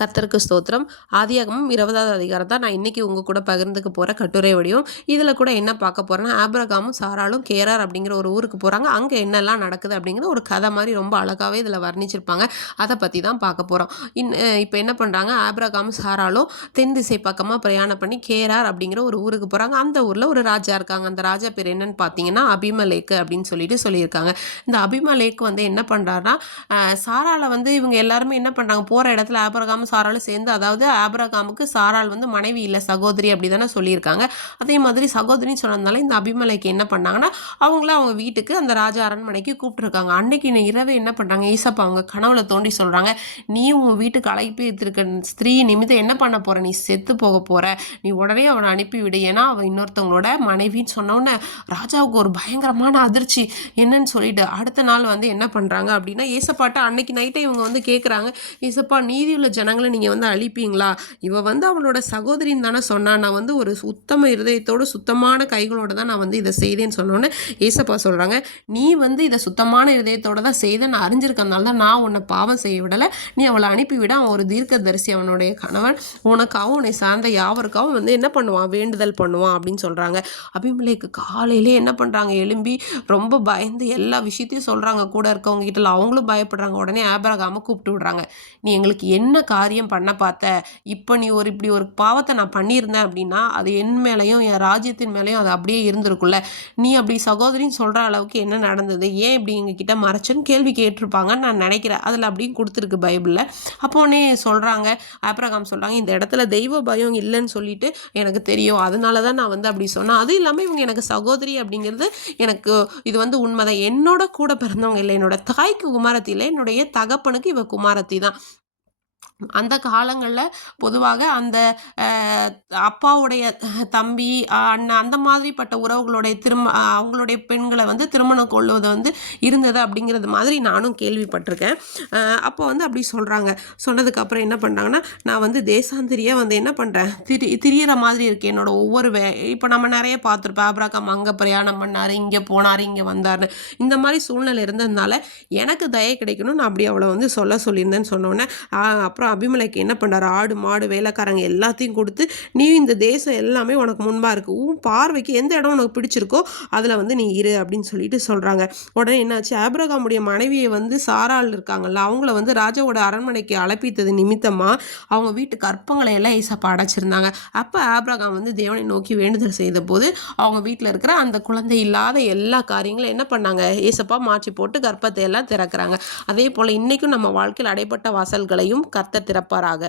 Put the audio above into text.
கர்த்தருக்கு ஸ்தோத்திரம். ஆதியாகமம் 20வது அதிகாரம் தான் நான் இன்னைக்கு உங்க கூட பகிர்ந்துக்க போற கட்டுரை வடிவம். இதுல கூட என்ன பார்க்க போறேன்னா, ஆபிரகாமும் சாராளும் கேரார் அப்படிங்கிற ஒரு ஊருக்கு போறாங்க. அங்க என்னெல்லாம் நடக்குது அப்படிங்கிற ஒரு கதை மாதிரி ரொம்ப அழகாவே இதுல வர்ணிச்சிருப்பாங்க. அதை பத்தி தான் பார்க்க போறோம். இப்ப என்ன பண்றாங்க, ஆபிரகாமும் சாராளும் தென் திசை பக்கமா பிரயாணம் பண்ணி கேரார் அப்படிங்கிற ஒரு ஊருக்கு போறாங்க. அந்த ஊர்ல ஒரு ராஜா இருக்காங்க. அந்த ராஜா பேர் என்னன்னு பார்த்தீங்கன்னா அபிமெலேக்கு அப்படின்னு சொல்லியிருக்காங்க. இந்த அபிமெலேக்கு வந்து என்ன பண்றாருன்னா, சாராள வந்து இவங்க எல்லாருமே என்ன பண்றாங்க, போற இடத்துல ஆபிரகாம் சாராலும் சேர்ந்து, அதாவது ஆபிரகாமுக்கு சாராள் வந்து மனைவி இல்லை, சகோதரி அப்படி தானே சொல்லியிருக்காங்க. அதே மாதிரி சகோதரின்னு சொன்னதுனால இந்த அபிமெலேக்கு என்ன பண்ணாங்கன்னா, அவங்க வீட்டுக்கு அந்த ராஜா அரண்மனைக்கு கூப்பிட்டுருக்காங்க. அன்னைக்கு இரவு என்ன பண்றாங்க, ஈசப்பா அவங்க கனவுல தோண்டி சொல்றாங்க, நீ உன் வீட்டுக்கு அழைப்பு இருக்க ஸ்திரீ நிமித்தம் என்ன பண்ண போற, நீ செத்து போக போற, நீ உடனே அவனை அனுப்பிவிடு, ஏன்னா அவன் இன்னொருத்தவங்களோட மனைவின்னு சொன்னோன்னே ராஜாவுக்கு ஒரு பயங்கரமான அதிர்ச்சி. என்னன்னு சொல்லிட்டு அடுத்த நாள் வந்து என்ன பண்றாங்க அப்படின்னா, ஏசப்பாட்ட அன்னைக்கு நைட்டே இவங்க வந்து கேட்குறாங்க, ஏசப்பா நீதியுள்ள ஜனங்களை நீங்கள் வந்து அழிப்பீங்களா, இவ வந்து அவளோட சகோதரின்னு தானே சொன்னா, நான் வந்து ஒரு சுத்தம இருதயத்தோடு சுத்தமான கைகளோடு தான் நான் வந்து இதை செய்தேன்னு சொன்னோன்னே ஏசப்பா சொல்கிறாங்க, நீ வந்து இதை சுத்தமான இருதயத்தோடு தான் செய்த, நான் அறிஞ்சிருக்கனால தான் நான் உன்னை பாவம் செய்ய விடலை, நீ அவளை அனுப்பிவிட, அவன் ஒரு தீர்க்கதரிசி, அவனுடைய கணவன் உனக்காகவும் உன்னை சார்ந்த யாவருக்காகவும் வந்து என்ன பண்ணுவான், வேண்டுதல் பண்ணுவான் அப்படின்னு சொல்கிறாங்க. அபிமெலேக்கு காலையிலே என்ன பண்ணுறாங்க, எழும்பி ரொம்ப பயந்து எல்லா விஷயத்தையும் சொல்கிறாங்க கூட இருக்கவங்க கிட்ட, அவங்களும் பயப்படுறாங்க. உடனே ஆபிரகாமை கூப்பிட்டு விடுறாங்க, நீ எங்களுக்கு என்ன காரியம் பண்ண பார்த்த, இப்போ நீ இப்படி ஒரு பாவத்தை நான் பண்ணியிருந்தேன் அப்படின்னா அது என் மேலேயும் என் ராஜ்யத்தின் மேலேயும் அது அப்படியே இருந்திருக்குல்ல, நீ அப்படி சகோதரின்னு சொல்கிற அளவுக்கு என்ன நடந்தது, ஏன் இப்படி எங்ககிட்ட மறைச்சுன்னு கேள்வி கேட்டிருப்பாங்கன்னு நான் நினைக்கிறேன். அதில் அப்படின்னு கொடுத்துருக்கு பைபிளில். அப்போனே சொல்கிறாங்க, ஆபிரகாம் சொல்கிறாங்க, இந்த இடத்துல தெய்வ பயம் இல்லைன்னு சொல்லிட்டு எனக்கு தெரியும், அதனால தான் நான் வந்து அப்படி சொன்னேன். அதுவும் இல்லாமல் இவங்க எனக்கு சகோதரி அப்படிங்கிறது எனக்கு இது வந்து உண்மைதான், என்னோட கூட பிறந்தவங்க இல்லை, என்னோட தாய்க்கு குமாரத்தி இல்லை, என்னுடைய தகப்பனுக்கு இவ குமாரத்தி தான். அந்த காலங்களில் பொதுவாக அந்த அப்பாவுடைய தம்பி, அண்ணன் அந்த மாதிரிப்பட்ட உறவுகளுடைய அவங்களுடைய பெண்களை வந்து திருமணம் கொள்வது வந்து இருந்தது அப்படிங்கிறது மாதிரி நானும் கேள்விப்பட்டிருக்கேன். அப்போ வந்து அப்படி சொல்கிறாங்க. சொன்னதுக்கப்புறம் என்ன பண்ணுறாங்கன்னா, நான் வந்து தேசாந்திரியாக வந்து என்ன பண்ணுறேன், திரியிற மாதிரி இருக்குது என்னோட ஒவ்வொரு இப்போ நம்ம நிறைய பார்த்துருப்போம், ஆபிரகாம் அங்கே பிரயாணம் பண்ணார், இங்கே போனார், இங்கே வந்தார், இந்த மாதிரி சூழ்நிலை இருந்ததுனால எனக்கு தயை கிடைக்கணும், நான் அப்படி அவளை வந்து சொல்லியிருந்தேன்னு சொன்னோன்னே, அப்புறம் அபிமெலேக்கு என்ன பண்ணுறாரு, ஆடு மாடு வேலைக்காரங்க எல்லாத்தையும் கொடுத்து, நீ இந்த தேசம் எல்லாமே உனக்கு முன்பாக இருக்குது, உன் பார்வைக்கு எந்த இடம் உனக்கு பிடிச்சிருக்கோ அதில் வந்து நீ இரு அப்படின்னு சொல்லிட்டு சொல்கிறாங்க. உடனே என்னாச்சு, ஆபிரகாமுடைய மனைவியை வந்து சாராள் இருக்காங்கல்ல, அவங்கள வந்து ராஜாவோட அரண்மனைக்கு அழைப்பித்தது நிமித்தமாக அவங்க வீட்டு கற்பங்களை எல்லாம் ஏசப்பா அடைச்சிருந்தாங்க. அப்போ ஆபிரகாம் வந்து தேவனை நோக்கி வேண்டுதல் செய்த போது அவங்க வீட்டில் இருக்கிற அந்த குழந்தை இல்லாத எல்லா காரியங்களும் என்ன பண்ணாங்க, ஏசப்பா மாற்றி போட்டு கர்ப்பத்தை எல்லாம் திறக்கிறாங்க. அதே போல் இன்றைக்கும் நம்ம வாழ்க்கையில் அடைப்பட்ட வாசல்களையும் கர்த்தர் திறப்பாராக.